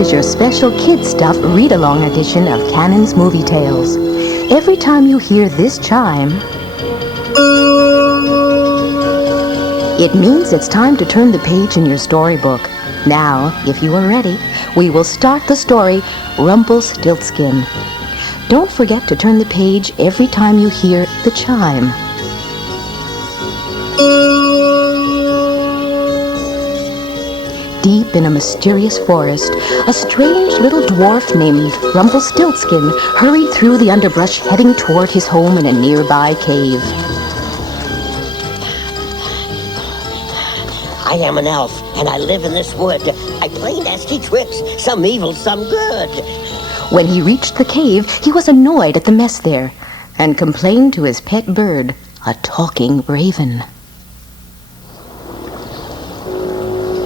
is your special Kid Stuff read-along edition of Cannon's Movie Tales. Every time you hear this chime, it means it's time to turn the page in your storybook. Now, if you are ready, we will start the story, Rumpelstiltskin. Don't forget to turn the page every time you hear the chime. Deep in a mysterious forest, a strange little dwarf named Rumpelstiltskin hurried through the underbrush heading toward his home in a nearby cave. I am an elf, and I live in this wood. I play nasty tricks, some evil, some good. When he reached the cave, he was annoyed at the mess there and complained to his pet bird, a talking raven.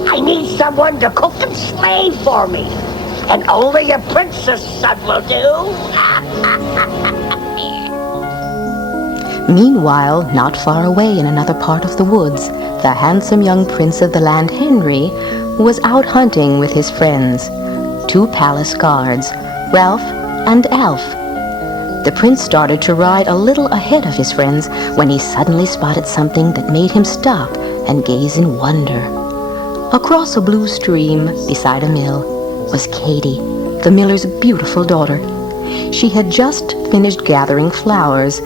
I need someone to cook and slave for me, and only a princess son will do. Meanwhile, not far away in another part of the woods, the handsome young prince of the land, Henry, was out hunting with his friends, 2 palace guards, Ralph and Alf. The prince started to ride a little ahead of his friends when he suddenly spotted something that made him stop and gaze in wonder. Across a blue stream, beside a mill, was Katy, the miller's beautiful daughter. She had just finished gathering flowers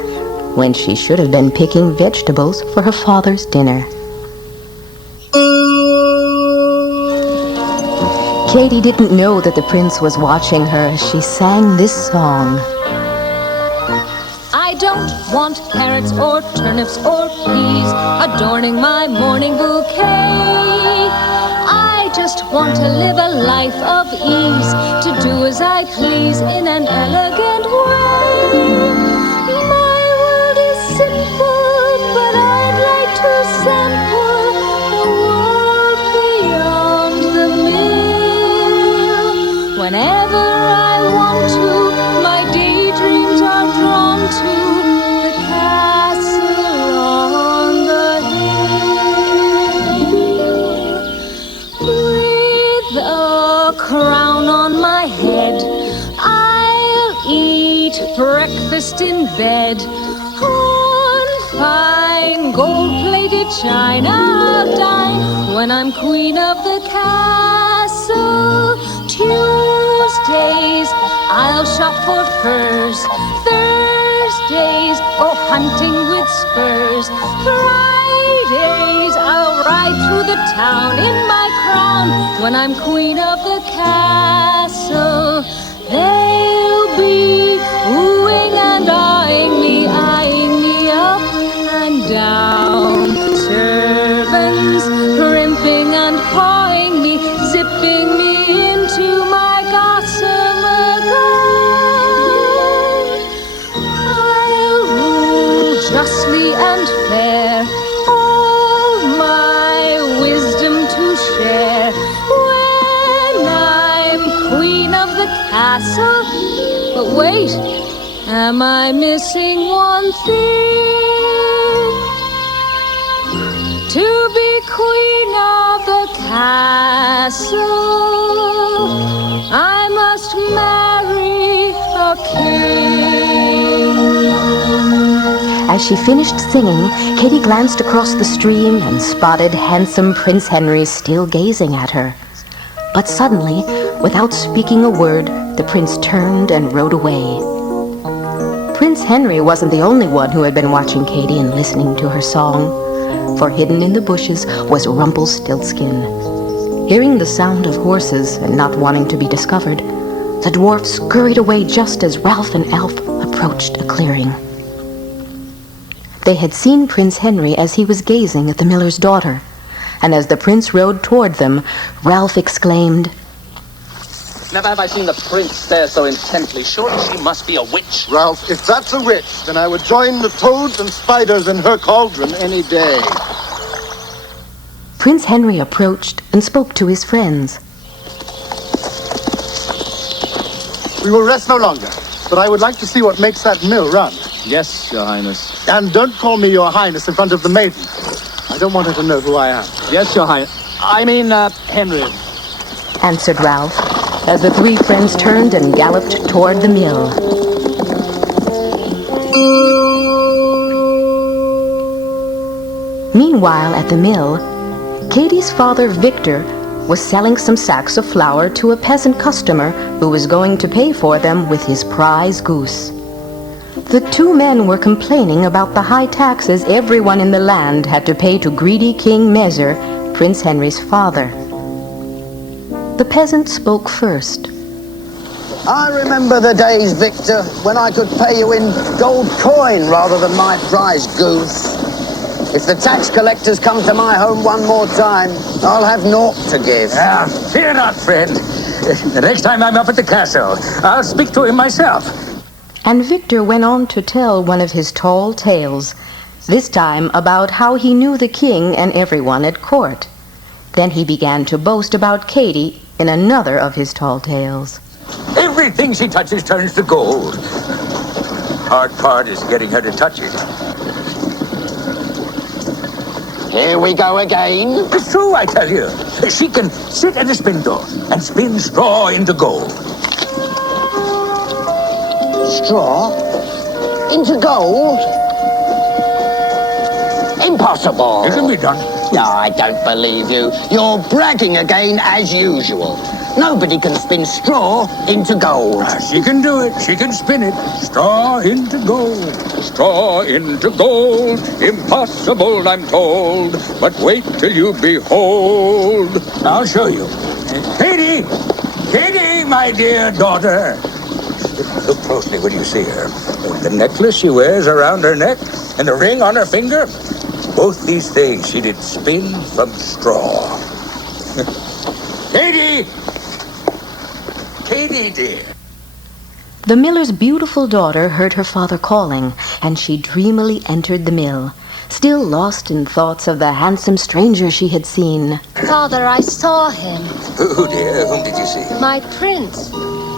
when she should have been picking vegetables for her father's dinner. Katy didn't know that the prince was watching her as she sang this song. I don't want carrots or turnips or peas adorning my morning bouquet. I just want to live a life of ease, to do as I please in an elegant way. My world is simple, but I'd like to sample the world beyond the mill. Whenever I want to, my daydreams are drawn to the castle on the hill. With a crown on my head, I'll eat breakfast in bed on fine gold-plated china. I'll dine when I'm queen of the castle. Tuesdays, I'll shop for furs. Thursdays, go hunting with spurs. Fridays, I'll ride through the town in my crown when I'm queen of the castle. They'll be wooing and eyeing me up and down. Servants primping and pawing me, zipping me into my gossamer gown. I'll rule justly and fair, all my wisdom to share. When I'm queen of the castle, but wait, am I missing one thing? To be queen of the castle, I must marry a king. As she finished singing, Katy glanced across the stream and spotted handsome Prince Henry still gazing at her. But suddenly, without speaking a word, the prince turned and rode away. Prince Henry wasn't the only one who had been watching Katy and listening to her song, for hidden in the bushes was Rumpelstiltskin. Hearing the sound of horses and not wanting to be discovered, the dwarf scurried away just as Ralph and Alf approached a clearing. They had seen Prince Henry as he was gazing at the miller's daughter, and as the prince rode toward them, Ralph exclaimed, Never have I seen the prince stare so intently. Surely she must be a witch. Ralph, if that's a witch, then I would join the toads and spiders in her cauldron any day. Prince Henry approached and spoke to his friends. We will rest no longer, but I would like to see what makes that mill run. Yes, Your Highness. And don't call me Your Highness in front of the maiden. I don't want her to know who I am. Yes, Your Highness. I mean, Henry. Answered Ralph. as the three friends turned and galloped toward the mill. Meanwhile, at the mill, Katie's father, Victor, was selling some sacks of flour to a peasant customer who was going to pay for them with his prize goose. The two men were complaining about the high taxes everyone in the land had to pay to greedy King Measure, Prince Henry's father. The peasant spoke first. I remember the days, Victor, when I could pay you in gold coin rather than my prize goose. If the tax collectors come to my home one more time, I'll have naught to give. Fear not, friend. The next time I'm up at the castle, I'll speak to him myself. And Victor went on to tell one of his tall tales, this time about how he knew the king and everyone at court. Then he began to boast about Katie in another of his tall tales. Everything she touches turns to gold. Hard part is getting her to touch it. Here we go again. It's true, I tell you. She can sit at a spindle and spin straw into gold. Straw? Into gold? Impossible. It can be done. No, I don't believe you. You're bragging again as usual. Nobody can spin straw into gold. She can do it. She can spin it. Straw into gold. Straw into gold. Impossible, I'm told. But wait till you behold. I'll show you. Katie! Katie, my dear daughter. Look closely when you see her. The necklace she wears around her neck and the ring on her finger. Both these things she did spin from straw. Katie! Katie, dear. The miller's beautiful daughter heard her father calling, and she dreamily entered the mill, still lost in thoughts of the handsome stranger she had seen. Father, I saw him. Who, dear? Whom did you see? My prince.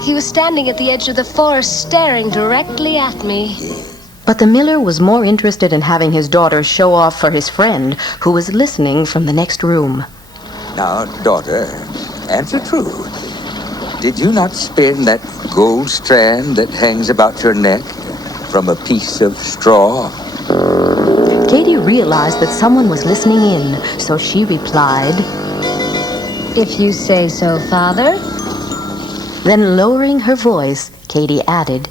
He was standing at the edge of the forest, staring directly at me. But the miller was more interested in having his daughter show off for his friend, who was listening from the next room. Now, daughter, answer true. Did you not spin that gold strand that hangs about your neck from a piece of straw? Katie realized that someone was listening in, so she replied, If you say so, Father. Then lowering her voice, Katie added,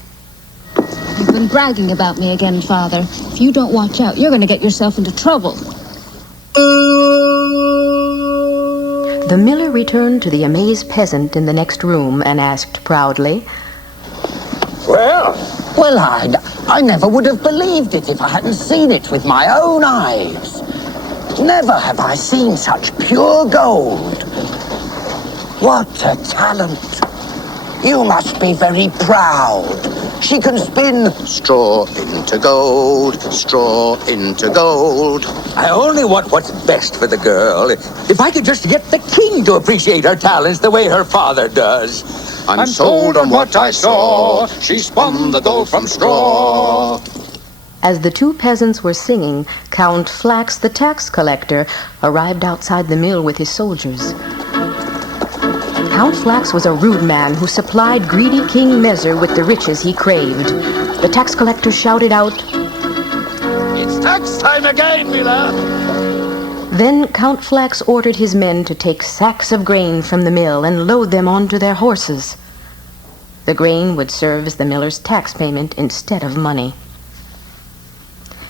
You've been bragging about me again, Father. If you don't watch out, you're going to get yourself into trouble. The miller returned to the amazed peasant in the next room and asked proudly, Well, I never would have believed it if I hadn't seen it with my own eyes. Never have I seen such pure gold. What a talent. You must be very proud. She can spin straw into gold, straw into gold. I only want what's best for the girl. If I could just get the king to appreciate her talents the way her father does. I'm sold on what I saw. She spun the gold from straw. As the two peasants were singing, Count Flax, the tax collector, arrived outside the mill with his soldiers. Count Flax was a rude man who supplied greedy King Measure with the riches he craved. The tax collector shouted out, It's tax time again, Miller. Then Count Flax ordered his men to take sacks of grain from the mill and load them onto their horses. The grain would serve as the miller's tax payment instead of money.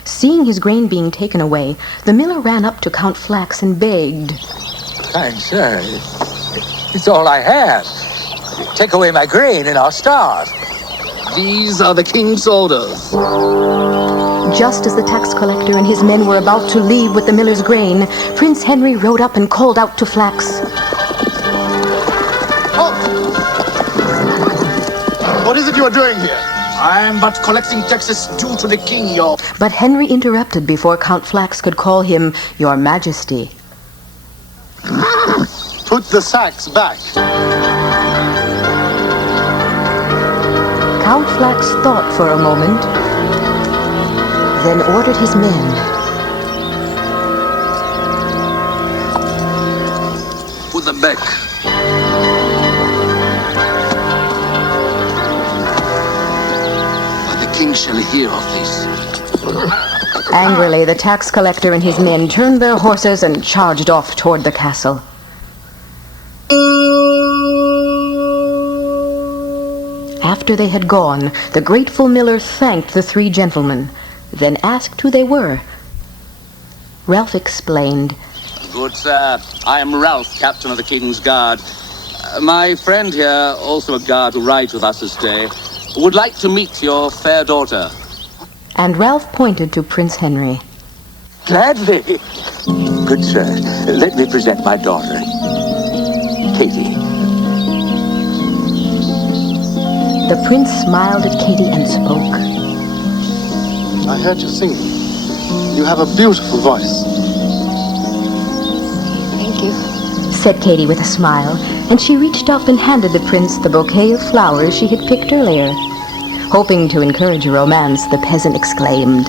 Seeing his grain being taken away, the miller ran up to Count Flax and begged, Kind sir, it's all I have. Take away my grain and I'll starve. These are the king's orders. Just as the tax collector and his men were about to leave with the miller's grain, Prince Henry rode up and called out to Flax. Oh! What is it you are doing here? I am but collecting taxes due to the king, your... But Henry interrupted before Count Flax could call him Your Majesty. Put the sacks back. Count Flax thought for a moment, then ordered his men. Put them back. shall hear of this. Angrily, the tax collector and his men turned their horses and charged off toward the castle. After they had gone, the grateful miller thanked the three gentlemen, then asked who they were. Ralph explained. Good sir, I am Ralph, captain of the King's Guard. My friend here, also a guard who rides with us this day, would like to meet your fair daughter. And Ralph pointed to Prince Henry. Gladly. Good sir, let me present my daughter, Katie. The prince smiled at Katie and spoke. I heard you singing. You have a beautiful voice. Thank you. Said Katie with a smile, and she reached up and handed the prince the bouquet of flowers she had picked earlier. Hoping to encourage a romance, the peasant exclaimed.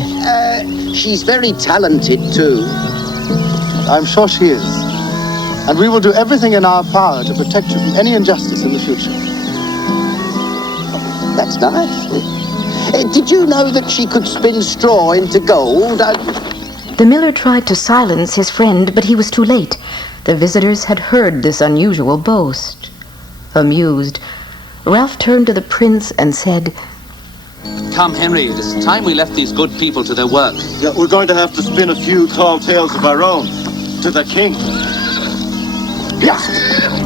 She's very talented, too. I'm sure she is. And we will do everything in our power to protect you from any injustice in the future. That's nice. Did you know that she could spin straw into gold? The miller tried to silence his friend, but he was too late. The visitors had heard this unusual boast. Amused, Ralph turned to the prince and said, Come, Henry, it is time we left these good people to their work. Yeah, we're going to have to spin a few tall tales of our own to the king. Yeah.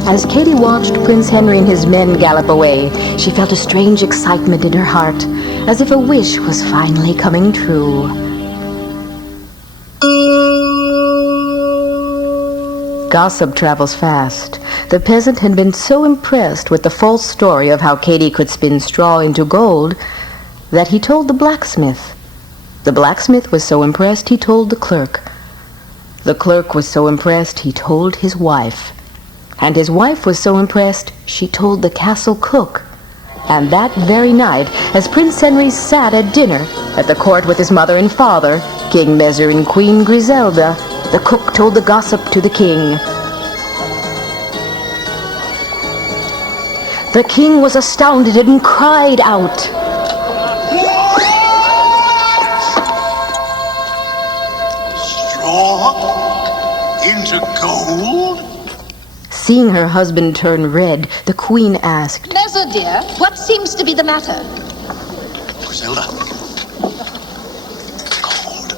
As Katie watched Prince Henry and his men gallop away, she felt a strange excitement in her heart, as if a wish was finally coming true. Gossip travels fast. The peasant had been so impressed with the false story of how Katie could spin straw into gold that he told the blacksmith. The blacksmith was so impressed he told the clerk. The clerk was so impressed he told his wife. And his wife was so impressed she told the castle cook. And that very night, as Prince Henry sat at dinner at the court with his mother and father, King Messer and Queen Griselda, the cook told the gossip to the king. The king was astounded and cried out. Straw into gold? Seeing her husband turn red, the queen asked, Messer, dear, what seems to be the matter? Griselda. Gold.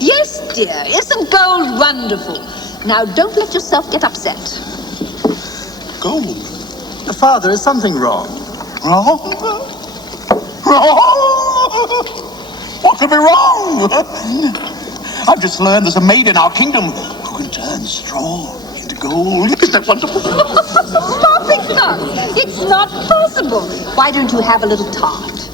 Yes, dear, isn't gold wonderful? Now, don't let yourself get upset. Gold. Father, is something wrong? Wrong? Wrong? What could be wrong? I've just learned there's a maid in our kingdom who can turn straw into gold. Isn't that wonderful? Stop it, son. It's not possible. Why don't you have a little tart?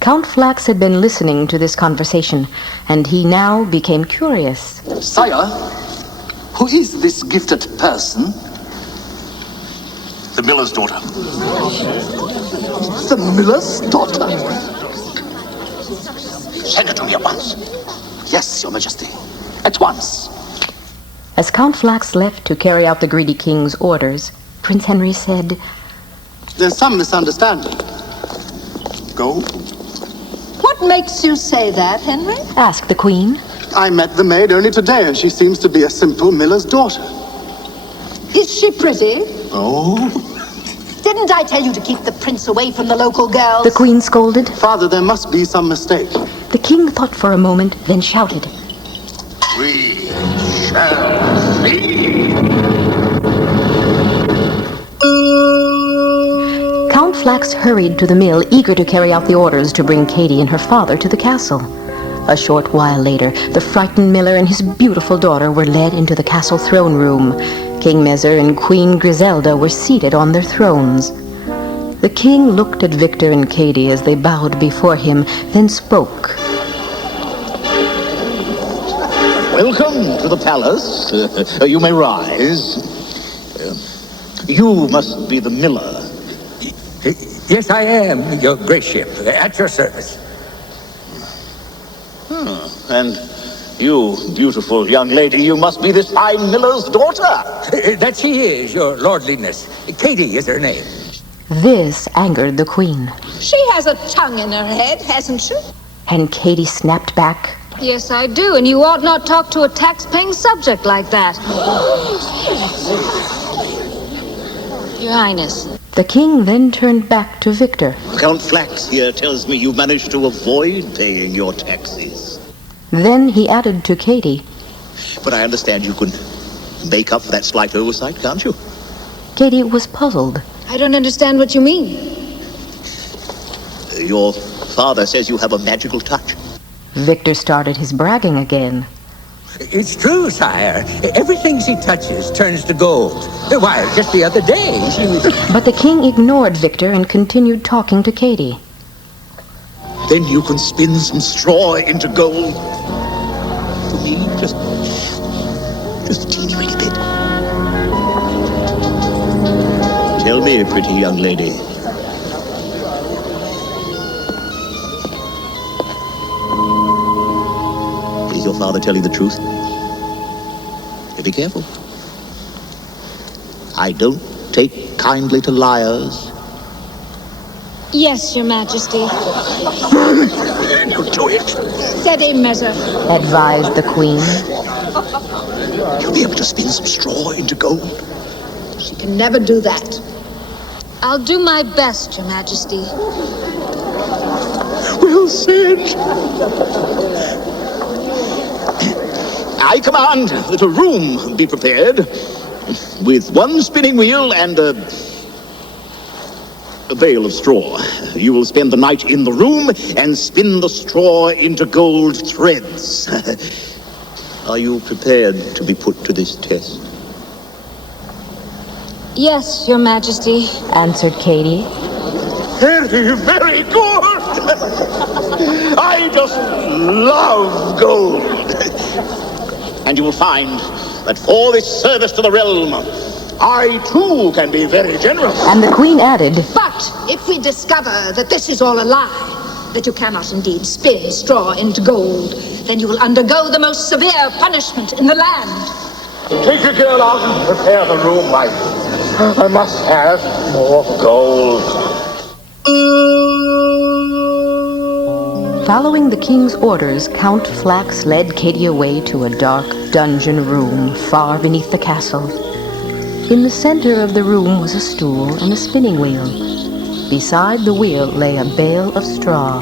Count Flax had been listening to this conversation, and he now became curious. Sire, who is this gifted person? The miller's daughter. The miller's daughter? Send her to me at once. Yes, Your Majesty. At once. As Count Flax left to carry out the greedy king's orders, Prince Henry said, There's some misunderstanding. Gold? What makes you say that, Henry? asked the queen. I met the maid only today, and she seems to be a simple miller's daughter. Is she pretty? Oh? Didn't I tell you to keep the prince away from the local girls? The queen scolded. Father, there must be some mistake. The king thought for a moment, then shouted, We shall see. Count Flax hurried to the mill, eager to carry out the orders to bring Katie and her father to the castle. A short while later, the frightened miller and his beautiful daughter were led into the castle throne room. King Messer and Queen Griselda were seated on their thrones. The king looked at Victor and Katie as they bowed before him, then spoke. Welcome to the palace. You may rise. You must be the miller. Yes, I am, your gracious, at your service. And you, beautiful young lady, you must be this fine miller's daughter. That she is, your lordliness. Katie is her name. This angered the queen. She has a tongue in her head, hasn't she? And Katie snapped back. Yes, I do, and you ought not talk to a tax-paying subject like that. Your Highness. The king then turned back to Victor. Count Flax here tells me you managed to avoid paying your taxes. Then he added to Katie. But I understand you can make up for that slight oversight, can't you? Katie was puzzled. I don't understand what you mean. Your father says you have a magical touch. Victor started his bragging again. It's true, sire. Everything she touches turns to gold. Why, just the other day, she was... But the king ignored Victor and continued talking to Katie. Then you can spin some straw into gold. For me, just a teeny weeny bit. Tell me, pretty young lady. Is your father telling the truth? Be careful. I don't take kindly to liars. Yes, Your Majesty. You do it. Set a measure. Advised the queen. You'll be able to spin some straw into gold. She can never do that. I'll do my best, Your Majesty. Well said. I command that a room be prepared with one spinning wheel and a bale of straw. You will spend the night in the room and spin the straw into gold threads. Are you prepared to be put to this test? Yes, Your Majesty. Answered Katie. Very, very good! I just love gold. And you will find that for this service to the realm, I too can be very generous. And the queen added, But if we discover that this is all a lie, that you cannot indeed spin straw into gold, then you will undergo the most severe punishment in the land. Take your girl out and prepare the room, wife. I must have more gold. Following the king's orders, Count Flax led Katie away to a dark dungeon room far beneath the castle. In the center of the room was a stool and a spinning wheel. Beside the wheel lay a bale of straw.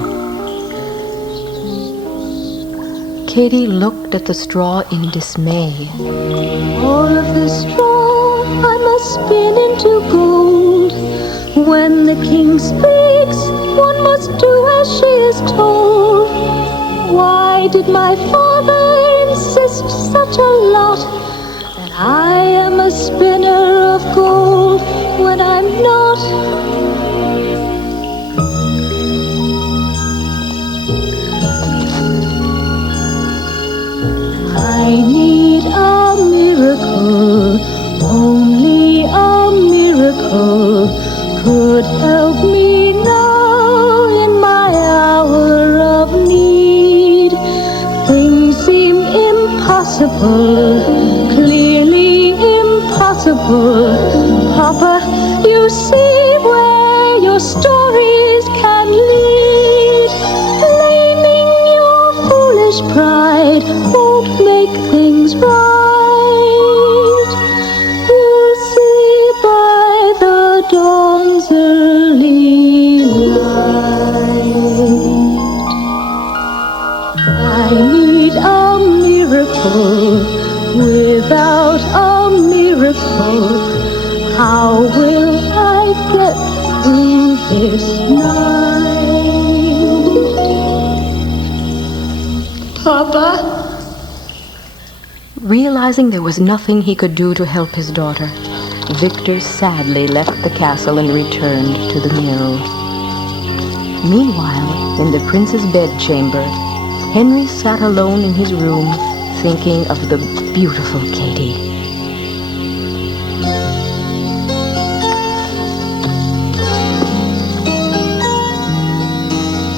Katie looked at the straw in dismay. All of the straw I must spin into gold. When the king speaks, one must do as she is told. Why did my father insist such a lot that I am a spinner of gold when I'm not? I need a miracle, only a miracle could help me now in my hour of need. Things seem impossible, clearly impossible. Papa, you see where your stories can lead. Blaming your foolish pride won't make things right. You'll see by the dawn's early light. I need a miracle. Without a miracle, how will I get through this night? Papa? Realizing there was nothing he could do to help his daughter, Victor sadly left the castle and returned to the mill. Meanwhile, in the prince's bedchamber, Henry sat alone in his room, thinking of the beautiful Katie.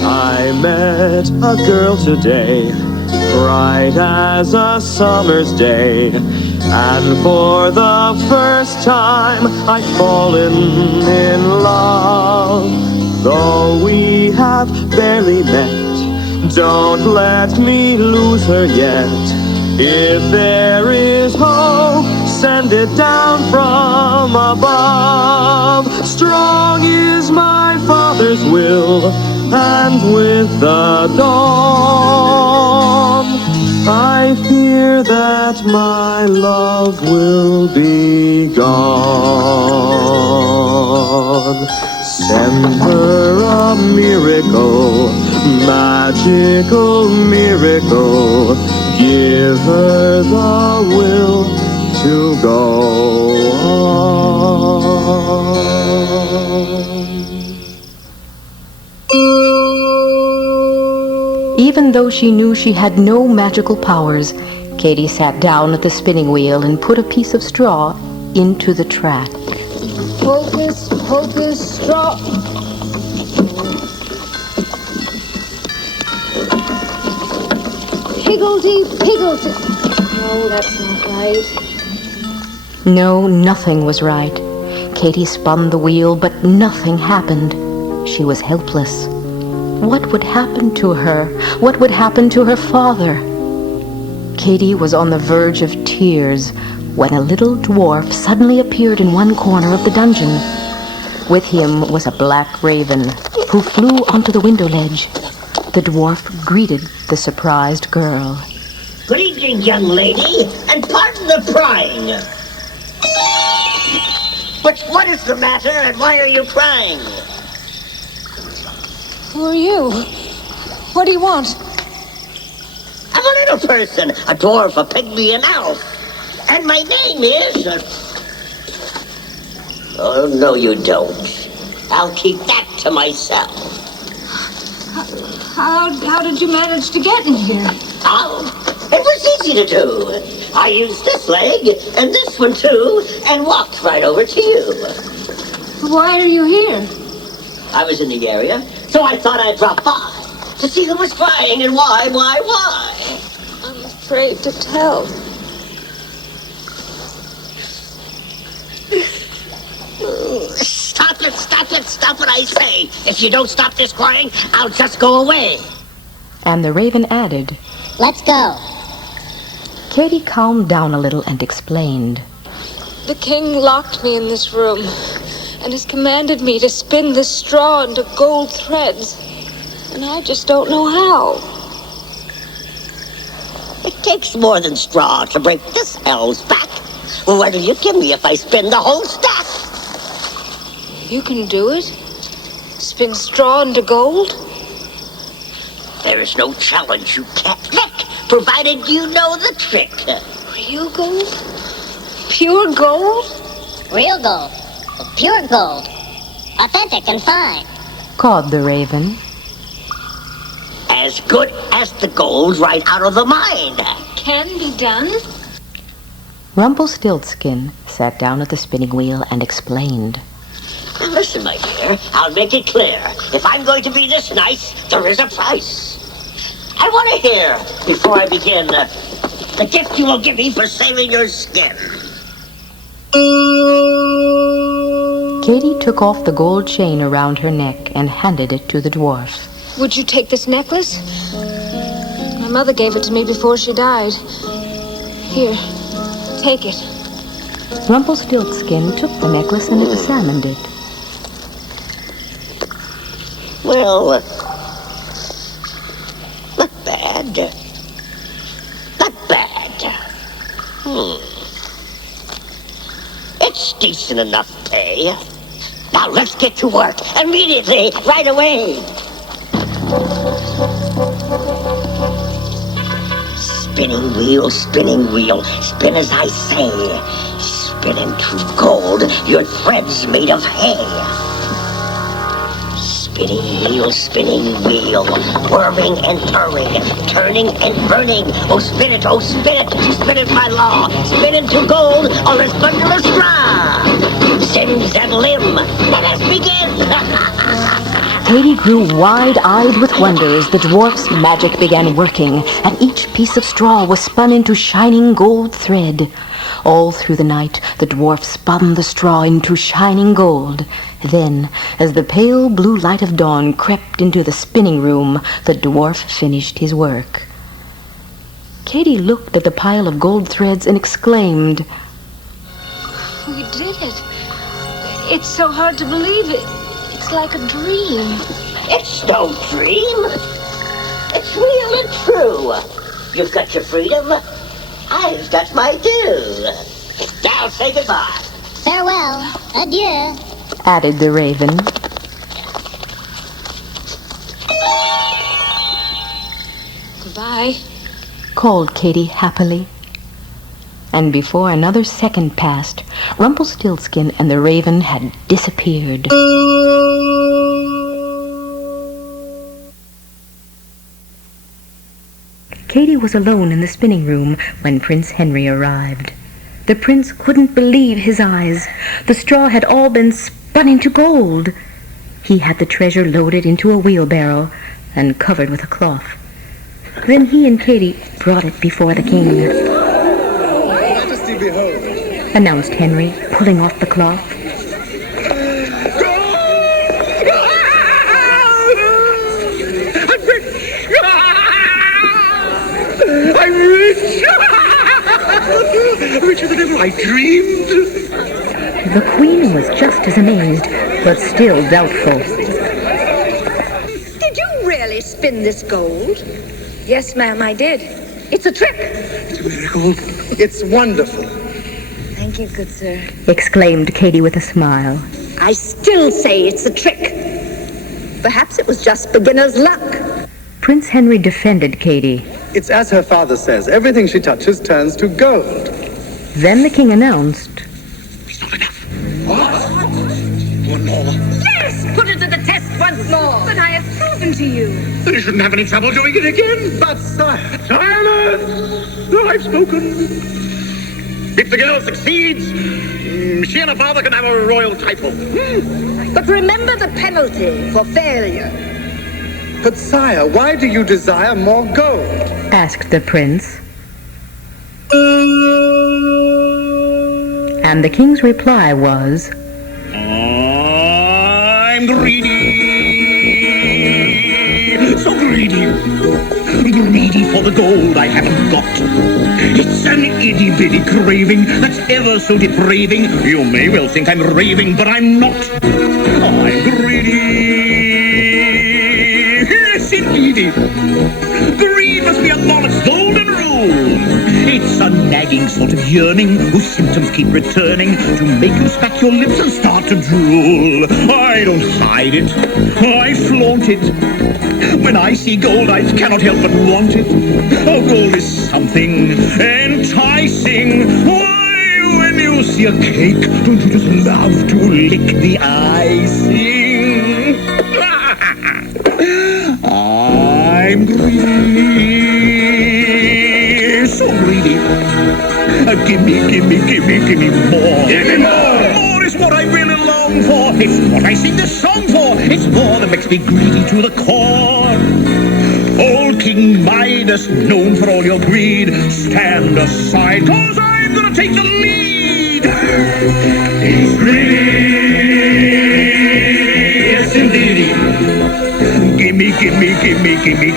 I met a girl today, bright as a summer's day, and for the first time I've fallen in love. Though we have barely met, Don't let me lose her yet. If there is hope, send it down from above. Strong is my Father's will, and with the dawn, I fear that my love will be gone. Send her a miracle, magical miracle. Give her the will to go on. Even though she knew she had no magical powers, Katie sat down at the spinning wheel and put a piece of straw into the track. Hocus pocus straw. Higgledy-piggledy. No, that's not right. No, nothing was right. Katie spun the wheel, but nothing happened. She was helpless. What would happen to her? What would happen to her father? Katie was on the verge of tears when a little dwarf suddenly appeared in one corner of the dungeon. With him was a black raven who flew onto the window ledge. The dwarf greeted the surprised girl. Good evening, young lady, and pardon the prying. But what is the matter, and why are you crying? Who are you? What do you want? I'm a little person, a dwarf, a pygmy, an elf. And my name is... Oh, no, you don't. I'll keep that to myself. How did you manage to get in here? Oh, it was easy to do. I used this leg, and this one too, and walked right over to you. Why are you here? I was in the area, so I thought I'd drop by to see who was crying and why. I'm afraid to tell. Stop it, I say. If you don't stop this crying, I'll just go away. And the raven added, Let's go. Katie calmed down a little and explained. The king locked me in this room and has commanded me to spin this straw into gold threads. And I just don't know how. It takes more than straw to break this hell's back. What'll you give me if I spin the whole stack? You can do it? Spin straw into gold? There is no challenge you can't lick, provided you know the trick. Real gold? Pure gold? Real gold. Pure gold. Authentic and fine. Cawed the raven. As good as the gold right out of the mine. Can be done? Rumpelstiltskin sat down at the spinning wheel and explained. Now listen, my dear, I'll make it clear. If I'm going to be this nice, there is a price. I want to hear, before I begin, the gift you will give me for saving your skin. Katie took off the gold chain around her neck and handed it to the dwarf. Would you take this necklace? My mother gave it to me before she died. Here, take it. Rumpelstiltskin took the necklace and examined it. Well, not bad. Not bad. It's decent enough pay. Now let's get to work immediately, right away. Spinning wheel, spin as I say. Spin into gold, your threads made of hay. Spinning wheel, whirring and purring, turning and burning. Oh, spin it, spin it by law. Spin into gold, or let's bundle a straw. Sim, zam, lim, let us begin. Katy grew wide-eyed with wonder as the dwarf's magic began working, and each piece of straw was spun into shining gold thread. All through the night, the dwarf spun the straw into shining gold. Then, as the pale blue light of dawn crept into the spinning room, the dwarf finished his work. Katy looked at the pile of gold threads and exclaimed, We did it. It's so hard to believe it. It's like a dream. It's no dream. It's real and true. You've got your freedom. I've got my due. Now say goodbye. Farewell. Adieu. added the raven. Goodbye, called Katy happily. And before another second passed, Rumpelstiltskin and the raven had disappeared. Katy was alone in the spinning room when Prince Henry arrived. The prince couldn't believe his eyes. The straw had all been spun into gold. He had the treasure loaded into a wheelbarrow and covered with a cloth. Then he and Katy brought it before the king. Majesty, behold. Announced Henry, pulling off the cloth. I'm rich! Richer than ever I dreamed! The queen was just as amazed, but still doubtful. Did you really spin this gold? Yes, ma'am, I did. It's a trick. It's a miracle. It's wonderful. Thank you, good sir. Exclaimed Katy with a smile. I still say it's a trick. Perhaps it was just beginner's luck. Prince Henry defended Katy. It's as her father says, everything she touches turns to gold. Then the king announced, It's not enough. What? One more. Yes, put it to the test once more. But I have proven to you. Then you shouldn't have any trouble doing it again. But, sire, Silence! I've spoken. If the girl succeeds, she and her father can have a royal title. But remember the penalty for failure. but sire, why do you desire more gold? asked the prince. And the king's reply was, I'm greedy. So greedy. Greedy for the gold I haven't got. It's an itty-bitty craving that's ever so depraving. You may well think I'm raving, but I'm not. I'm greedy. Yes, indeedy. Greed must be a monarch's golden rule. It's a nagging sort of yearning whose symptoms keep returning to make you smack your lips and start to drool. I don't hide it. I flaunt it. When I see gold, I cannot help but want it. Oh, gold is something enticing. Why, when you see a cake, don't you just love to lick the icing? I'm greedy, so greedy. Give me more. Give me more. More is what I really long for. It's what I sing this song for. It's more that makes me greedy to the core. Old King Midas, known for all your greed, stand aside, 'cause I'm gonna take the lead. He's greedy. Yes, indeed. Gimme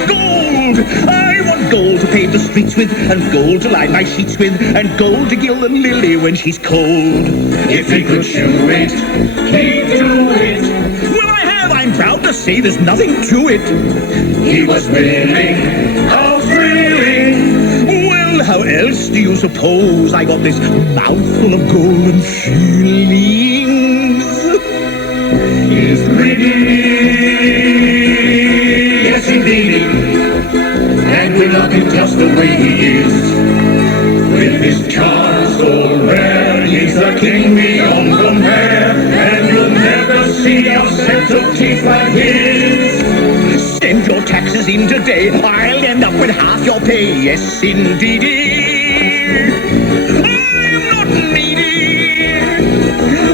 gold! I want gold to pave the streets with, and gold to line my sheets with, and gold to gild the lily when she's cold. If he could chew it, he'd do it. Well, I'm proud to say there's nothing to it. He was willing, how thrilling. Well, how else do you suppose I got this mouthful of golden feelings? He's greedy. Yes, indeed, and we love him just the way he is. With his charms so rare, he's a king beyond compare, and you'll never see a set of teeth like his. Send your taxes in today, I'll end up with half your pay. Yes, indeed. I'm not needy,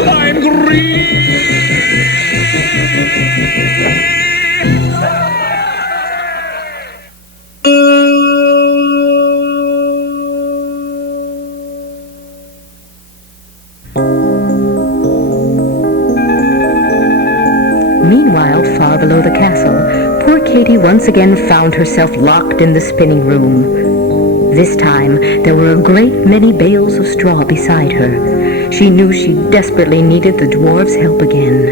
I'm greedy. Meanwhile, far below the castle, poor Katy once again found herself locked in the spinning room. This time, there were a great many bales of straw beside her. She knew she desperately needed the dwarf's help again.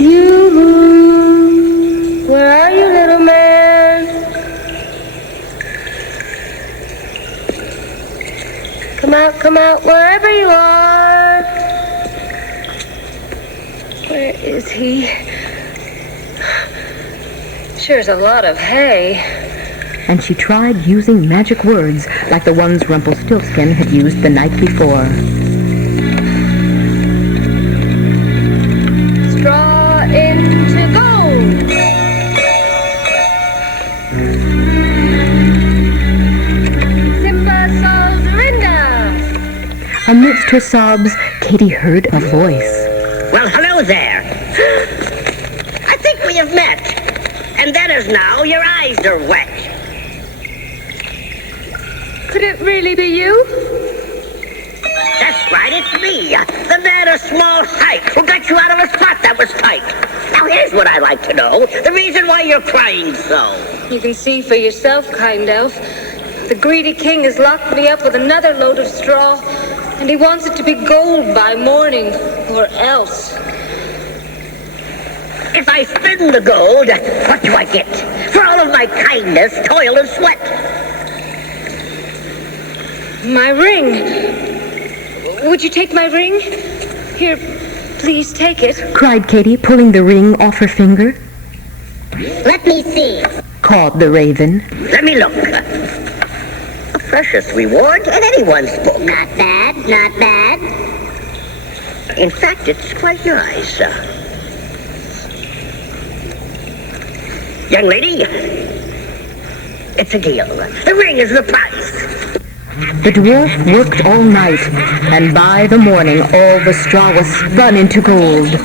Yoo-hoo! Where are you, little man? Come out, wherever you are. Where is he? Sure is a lot of hay. And she tried using magic words like the ones Rumpelstiltskin had used the night before. Straw into gold. Simba Soldarinda. Amidst her sobs, Katy heard a voice. Well, hello there. I think we have met. And that is now your eyes are wet. Could it really be you? That's right, it's me. The man of small height who got you out of a spot that was tight. Now, here's what I'd like to know. The reason why you're crying so. You can see for yourself, kind elf. The greedy king has locked me up with another load of straw, and he wants it to be gold by morning, or else. If I spin the gold, what do I get? For all of my kindness, toil, and sweat. My ring. Would you take my ring? Here, please take it. Cried Katy, pulling the ring off her finger. Let me see. Called the raven. Let me look. A precious reward in anyone's book. Not bad, not bad. In fact, it's quite nice. Young lady, it's a deal. The ring is the price. The dwarf worked all night, and by the morning all the straw was spun into gold.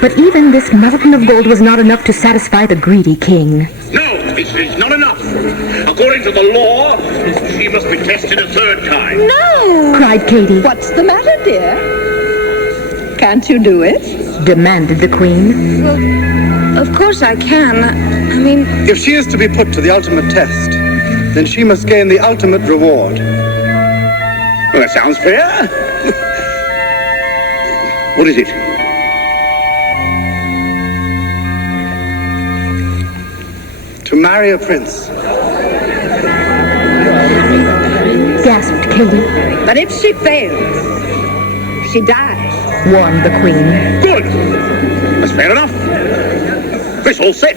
But even this mountain of gold was not enough to satisfy the greedy king. No, this is not enough. According to the law, she must be tested a third time. No! Cried Katy. What's the matter, dear? Can't you do it? Demanded the queen. Well, of course I can. I mean... If she is to be put to the ultimate test, then she must gain the ultimate reward. Well, that sounds fair. What is it? To marry a prince. Gasped Katy. But if she fails, she dies. Warned the queen. Good. That's fair enough. This all set.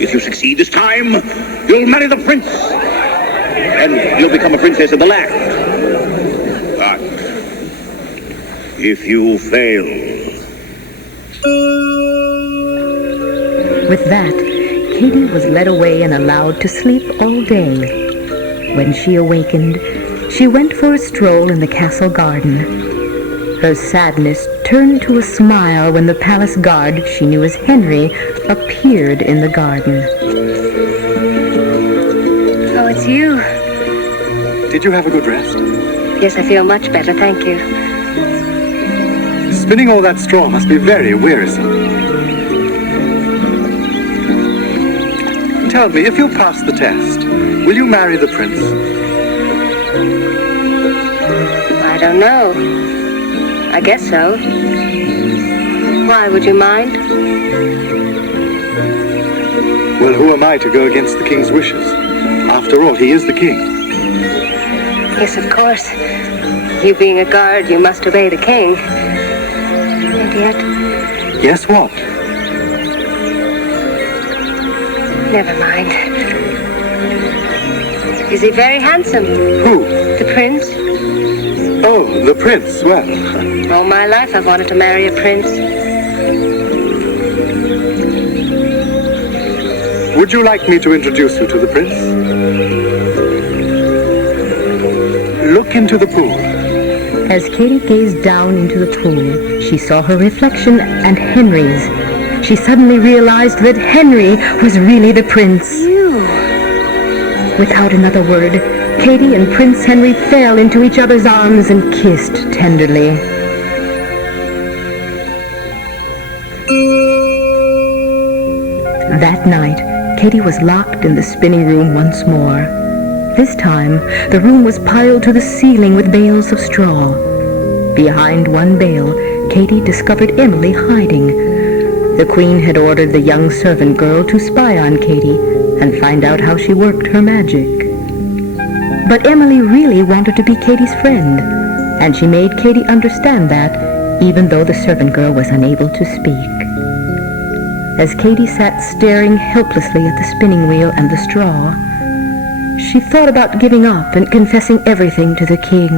If you succeed this time, you'll marry the prince. And you'll become a princess of the land. But if you fail... With that, Katy was led away and allowed to sleep all day. When she awakened, she went for a stroll in the castle garden. Her sadness turned to a smile when the palace guard she knew as Henry appeared in the garden. Oh, it's you. Did you have a good rest? Yes, I feel much better, thank you. Spinning all that straw must be very wearisome. Tell me, if you pass the test, will you marry the prince? I don't know. I guess so. Why, would you mind? Well, who am I to go against the king's wishes? After all, he is the king. Yes, of course. You being a guard, you must obey the king. And yet... Yes, what? Never mind. Is he very handsome? Who? The prince? Oh, the prince. Well... All my life I've wanted to marry a prince. Would you like me to introduce you to the prince? Look into the pool. As Katy gazed down into the pool, she saw her reflection and Henry's. She suddenly realized that Henry was really the prince. Without another word, Katy and Prince Henry fell into each other's arms and kissed tenderly. That night, Katy was locked in the spinning room once more. This time, the room was piled to the ceiling with bales of straw. Behind one bale, Katy discovered Emily hiding. The queen had ordered the young servant girl to spy on Katy and find out how she worked her magic. But Emily really wanted to be Katy's friend, and she made Katy understand that, even though the servant girl was unable to speak. As Katy sat staring helplessly at the spinning wheel and the straw, she thought about giving up and confessing everything to the king.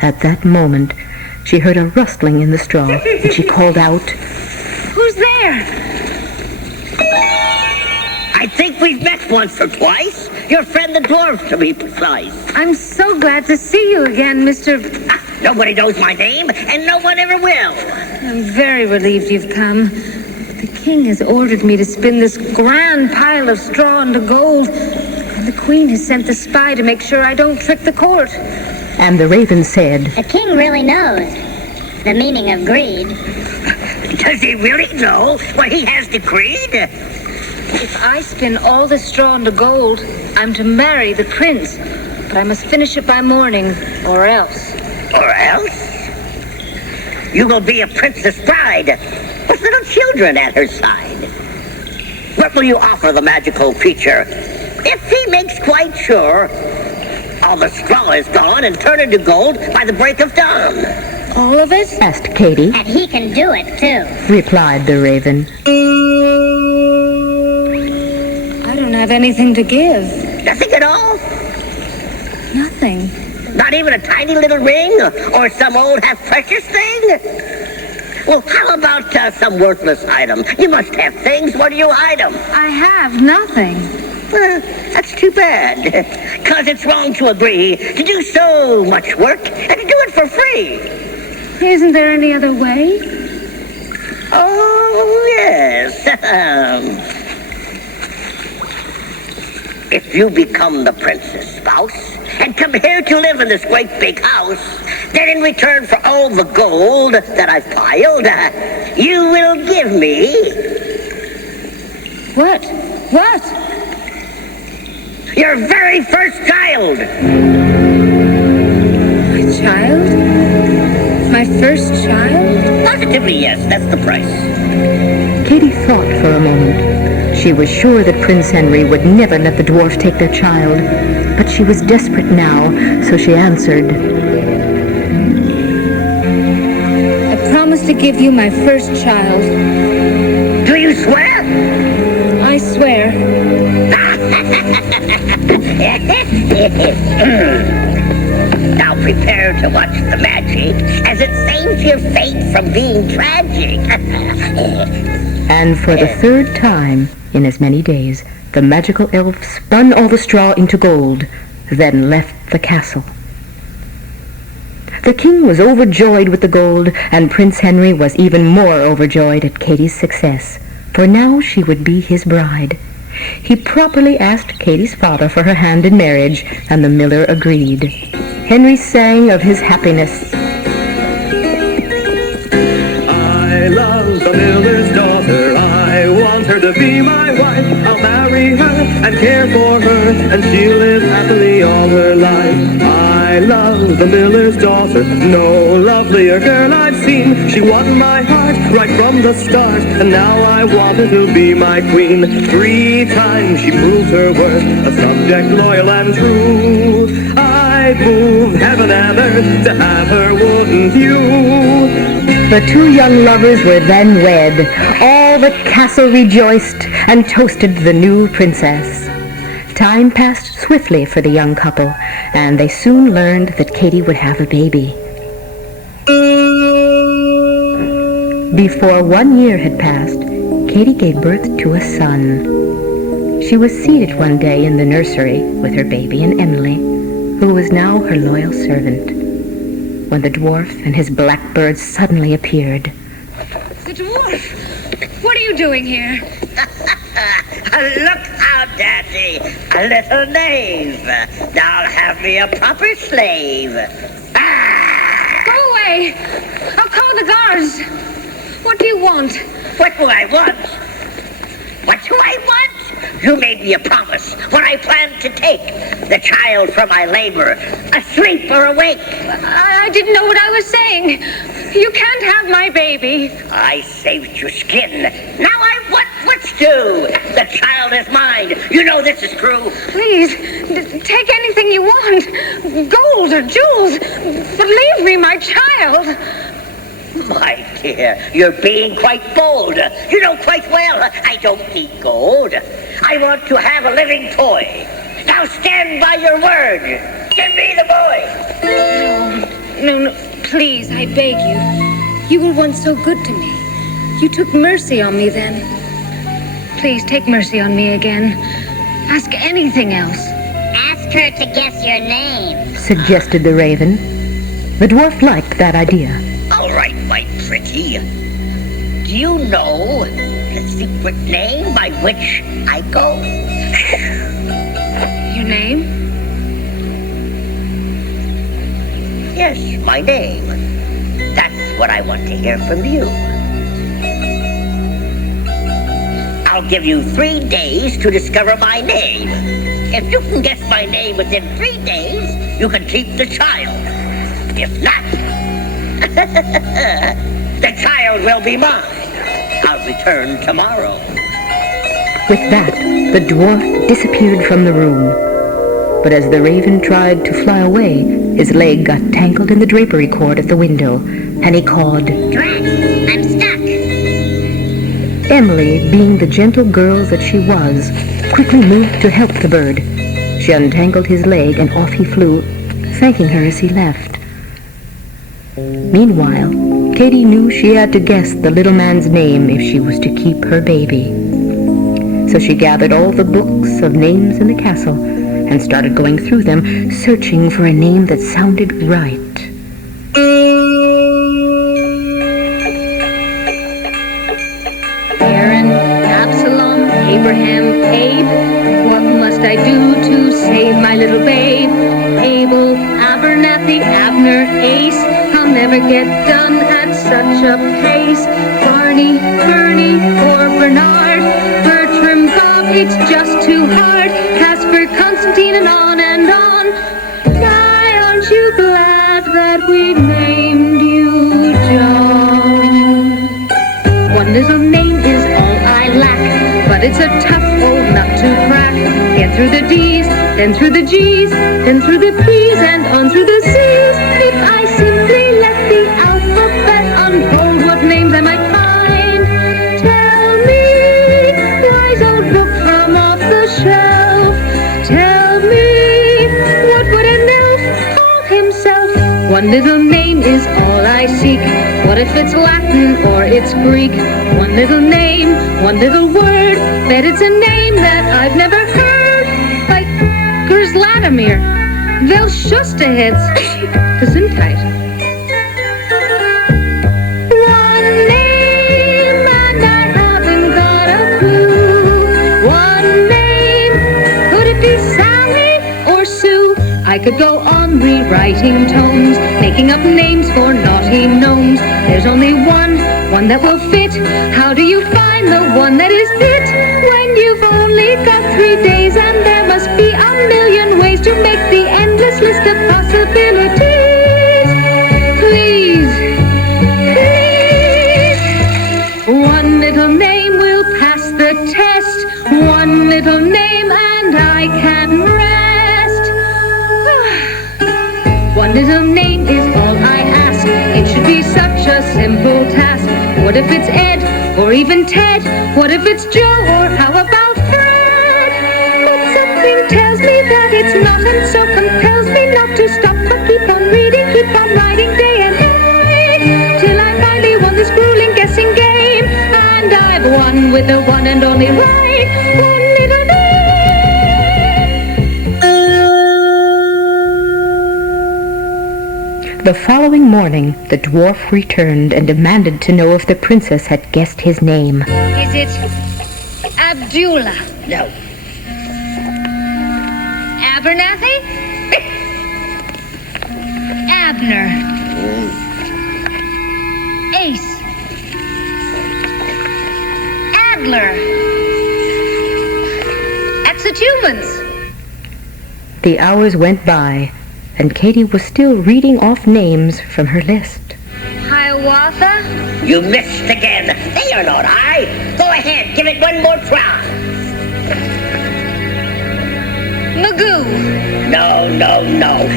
At that moment, she heard a rustling in the straw, and she called out, Who's there? I think we've met once or twice. Your friend the dwarf, to be precise. I'm so glad to see you again, Mr. Nobody knows my name, and no one ever will. I'm very relieved you've come. The king has ordered me to spin this grand pile of straw into gold, and the queen has sent the spy to make sure I don't trick the court. And the raven said, The king really knows the meaning of greed. Does he really know what he has decreed? If I spin all the straw into gold, I'm to marry the prince, but I must finish it by morning, or else. Or else? You will be a princess bride with little children at her side. What will you offer the magical creature if he makes quite sure all the straw is gone and turned into gold by the break of dawn? All of it? Asked Katy. And he can do it, too. Replied the raven. I don't have anything to give. Nothing at all? Nothing. Not even a tiny little ring or some old half-precious thing? Well, how about some worthless item? You must have things. Where do you hide them? I have nothing. That's too bad. Because it's wrong to agree to do so much work and to do it for free. Isn't there any other way? Oh, yes. If you become the princess' spouse and come here to live in this great big house, then in return for all the gold that I've piled, you will give me... What? What? Your very first child. My child? My first child? Positively, yes. That's the price. Katy thought for a moment. She was sure that Prince Henry would never let the dwarf take their child, but she was desperate now, so she answered, I promise to give you my first child. Do you swear? I swear. Now prepare to watch the magic as it saves your fate from being tragic. And for the third time in as many days, the magical elf spun all the straw into gold, then left the castle. The king was overjoyed with the gold, and Prince Henry was even more overjoyed at Katy's success, for now she would be his bride. He properly asked Katy's father for her hand in marriage, and the miller agreed. Henry sang of his happiness. I love the miller's daughter, I want her to be my wife. I'll marry her and care for her, and she'll live happily all her life. I love the miller's daughter, no lovelier girl I've seen. She won my heart right from the start, and now I want her to be my queen. 3 times she proved her worth, a subject loyal and true. I'd move heaven and earth to have her, wouldn't you? The 2 young lovers were then wed. All the castle rejoiced and toasted the new princess. Time passed swiftly for the young couple, and they soon learned that Katy would have a baby. Before 1 year had passed, Katy gave birth to a son. She was seated one day in the nursery with her baby and Emily, who was now her loyal servant, when the dwarf and his blackbird suddenly appeared. The dwarf! What are you doing here? Look how dandy, a little knave. Now have me a proper slave. Go away! I'll call the guards. What do you want? What do I want? What do I want? You made me a promise when I planned to take the child from my labor, asleep or awake. I didn't know what I was saying. You can't have my baby. I saved your skin. Now I want what's due. The child is mine. You know this is true. Please, take anything you want. Gold or jewels. But leave me my child. My dear, you're being quite bold. You know quite well I don't need gold. I want to have a living toy. Now stand by your word. Give me the boy. No, please, I beg you. You were once so good to me. You took mercy on me then. Please, take mercy on me again. Ask anything else. Ask her to guess your name. Suggested the raven. The dwarf liked that idea. All right, my pretty. Do you know the secret name by which I go? Your name? Yes, my name. That's what I want to hear from you. I'll give you 3 days to discover my name. If you can guess my name within 3 days, you can keep the child. If not, the child will be mine. I'll return tomorrow. With that, the dwarf disappeared from the room. But as the raven tried to fly away, his leg got tangled in the drapery cord at the window, and he called, Drat, I'm stuck. Emily, being the gentle girl that she was, quickly moved to help the bird. She untangled his leg, and off he flew, thanking her as he left. Meanwhile, Katy knew she had to guess the little man's name if she was to keep her baby. So she gathered all the books of names in the castle and started going through them, searching for a name that sounded right. Aaron, Absalom, Abraham, Abe. What must I do to save my little babe? Abel, Abernathy, Abner, Ace. I'll never get done at such a pace. Barney, Bernie, or Bernard. Bertram, Bob, it's just too hard. Casper, Constantine, and on and on. Why aren't you glad that we named you John? One little name is all I lack, but it's a tough old nut to crack. Get through the D's, then through the G's, then through the P's, and on through the C's. If I simply let the alphabet unfold, what names I might find? Tell me, wise old book from off the shelf. Tell me, what would an elf call himself? One little name is all I seek. What if it's Latin or it's Greek? One little name, one little word. Bet it's a name that I've never heard. Like Gersladimir, Velschusterhits, Gesundheit. One name and I haven't got a clue. One name, could it be Sally or Sue? I could go on rewriting tones, making up names for naughty gnomes. There's only one that will fit. How do you find the one that is fit? When you've only got 3 days and there must be a million ways to make the endless list of possibilities. Please, please. One little name will pass the test. One little name and I can rest. One little name is all I ask. It should be such a simple task. What if it's Ed or even Ted? What if it's Joe or how about Fred? But something tells me that it's not, and so compels me not to stop, but keep on reading, keep on writing day and night, till I finally won this grueling guessing game. And I've won with the one and only right. One little name. The following morning, the dwarf returned and demanded to know if the princess had guessed his name. Is it Abdullah? No. Abernathy? Abner? Ace? Adler? humans? The hours went by, and Katie was still reading off names from her list. Hiawatha? You missed again. They are not I. Go ahead, give it one more try. Magoo. No.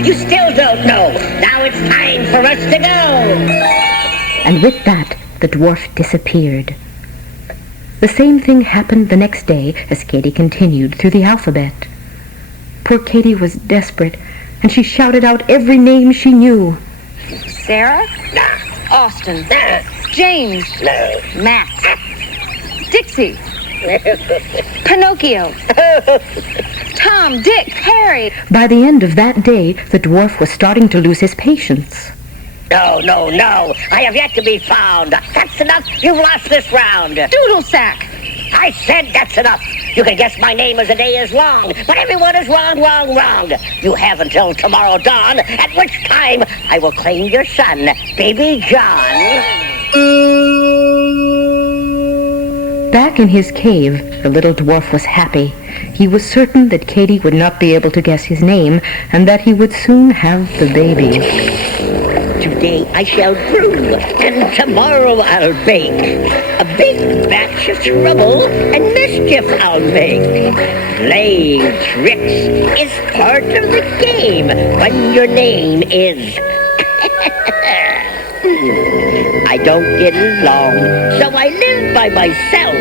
You still don't know. Now it's time for us to go. And with that, the dwarf disappeared. The same thing happened the next day as Katie continued through the alphabet. Poor Katie was desperate, and she shouted out every name she knew. Sarah? Austin. James. Matt. Dixie. Pinocchio. Tom, Dick, Harry. By the end of that day, the dwarf was starting to lose his patience. No. I have yet to be found. That's enough. You've lost this round. Doodle sack. I said that's enough. You can guess my name as the day is long, but everyone is wrong. You have until tomorrow dawn, at which time I will claim your son, Baby John. Back in his cave, the little dwarf was happy. He was certain that Katie would not be able to guess his name, and that he would soon have the baby. Today I shall brew, and tomorrow I'll bake. A big batch of trouble and mischief I'll make. Playing tricks is part of the game when your name is... I don't get along, so I live by myself.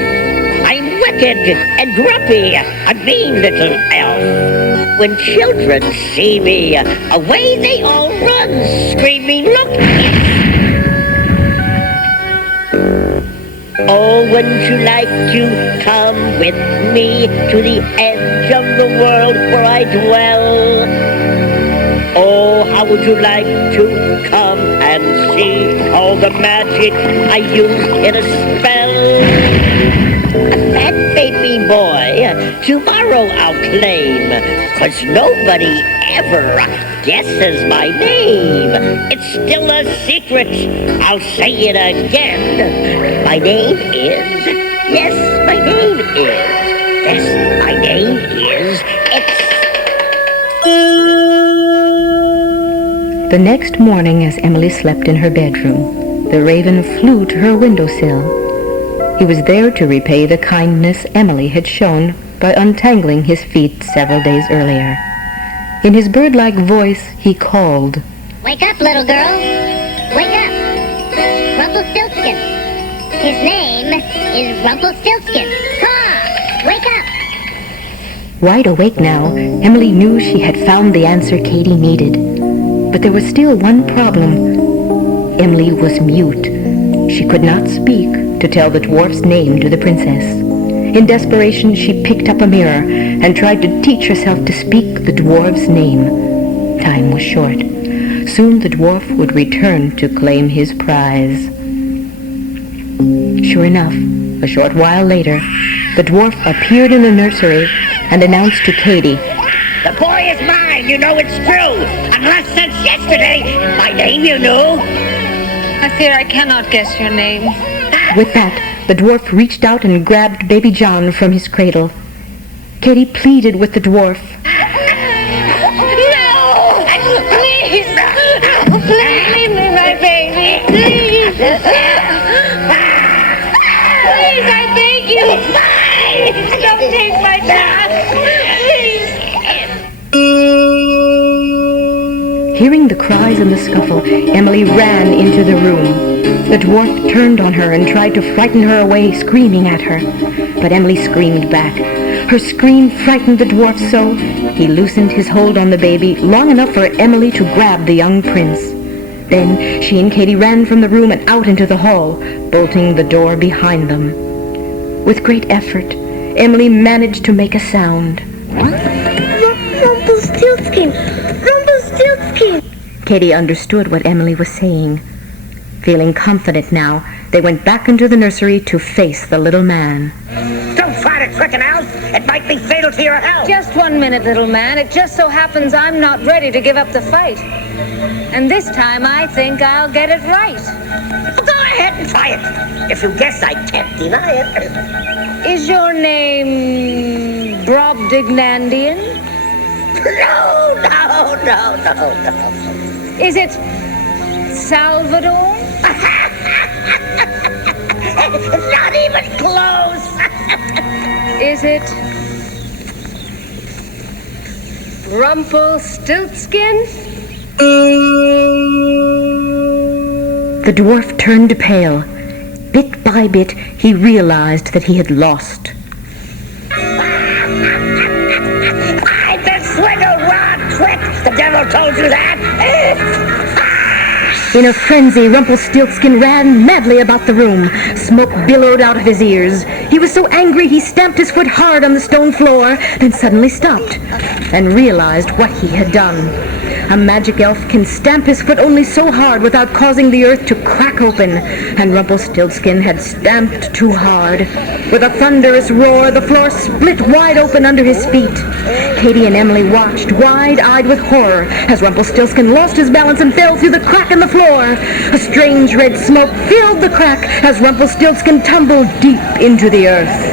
I'm wicked and grumpy, a mean little elf. When children see me, away they all run, screaming, look! Oh, wouldn't you like to come with me to the edge of the world where I dwell? Oh, how would you like to come and see all the magic I use in a spell? That baby boy, tomorrow I'll claim, 'cause nobody ever guesses my name. It's still a secret, I'll say it again. My name is, yes, my name is, The next morning, as Emily slept in her bedroom, the raven flew to her windowsill. He was there to repay the kindness Emily had shown by untangling his feet several days earlier. In his bird-like voice, he called, Wake up, little girl. Wake up. Rumpelstiltskin. His name is Rumpelstiltskin. Caw! Wake up. Wide awake now, Emily knew she had found the answer Katie needed. But there was still one problem. Emily was mute. She could not speak to tell the dwarf's name to the princess. In desperation, she picked up a mirror and tried to teach herself to speak the dwarf's name. Time was short. Soon the dwarf would return to claim his prize. Sure enough, a short while later, the dwarf appeared in the nursery and announced to Katie, The boy is mine, you know it's true. Unless since yesterday, my name you knew. I fear I cannot guess your name. With that, the dwarf reached out and grabbed baby John from his cradle. Katie pleaded with the dwarf. No! Please! Please leave me my baby! Please! Please, I beg you! Don't take my child! Please! Hearing the cries and the scuffle, Emily ran into the room. The dwarf turned on her and tried to frighten her away, screaming at her. But Emily screamed back. Her scream frightened the dwarf so, he loosened his hold on the baby long enough for Emily to grab the young prince. Then she and Katie ran from the room and out into the hall, bolting the door behind them. With great effort, Emily managed to make a sound. Rumpelstiltskin! Rumpelstiltskin! Katie understood what Emily was saying. Feeling confident now, they went back into the nursery to face the little man. Don't try to trick an elf. It might be fatal to your health. Just 1 minute, little man. It just so happens I'm not ready to give up the fight. And this time I think I'll get it right. Well, go ahead and try it. If you guess, I can't deny it. Is your name Brobdingnagian? No. Is it Salvador? Not even close. Is it Rumpelstiltskin? The dwarf turned pale. Bit by bit, he realized that he had lost. I've been swindled, Rod, quick! The devil told you that! In a frenzy, Rumpelstiltskin ran madly about the room. Smoke billowed out of his ears. He was so angry he stamped his foot hard on the stone floor, then suddenly stopped and realized what he had done. A magic elf can stamp his foot only so hard without causing the earth to crack open, and Rumpelstiltskin had stamped too hard. With a thunderous roar, the floor split wide open under his feet. Katie and Emily watched, wide-eyed with horror, as Rumpelstiltskin lost his balance and fell through the crack in the floor. A strange red smoke filled the crack as Rumpelstiltskin tumbled deep into the earth.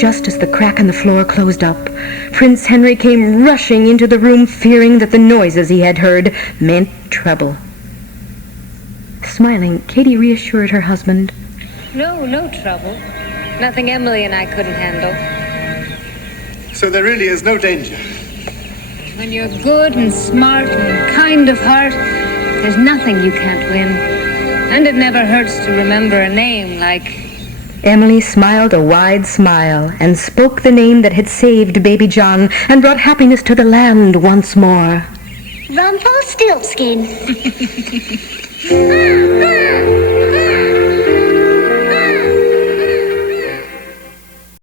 Just as the crack in the floor closed up, Prince Henry came rushing into the room, fearing that the noises he had heard meant trouble. Smiling, Katie reassured her husband. No trouble. Nothing Emily and I couldn't handle. So there really is no danger. When you're good and smart and kind of heart, there's nothing you can't win. And it never hurts to remember a name like... Emily smiled a wide smile and spoke the name that had saved baby John and brought happiness to the land once more. Rumpelstiltskin.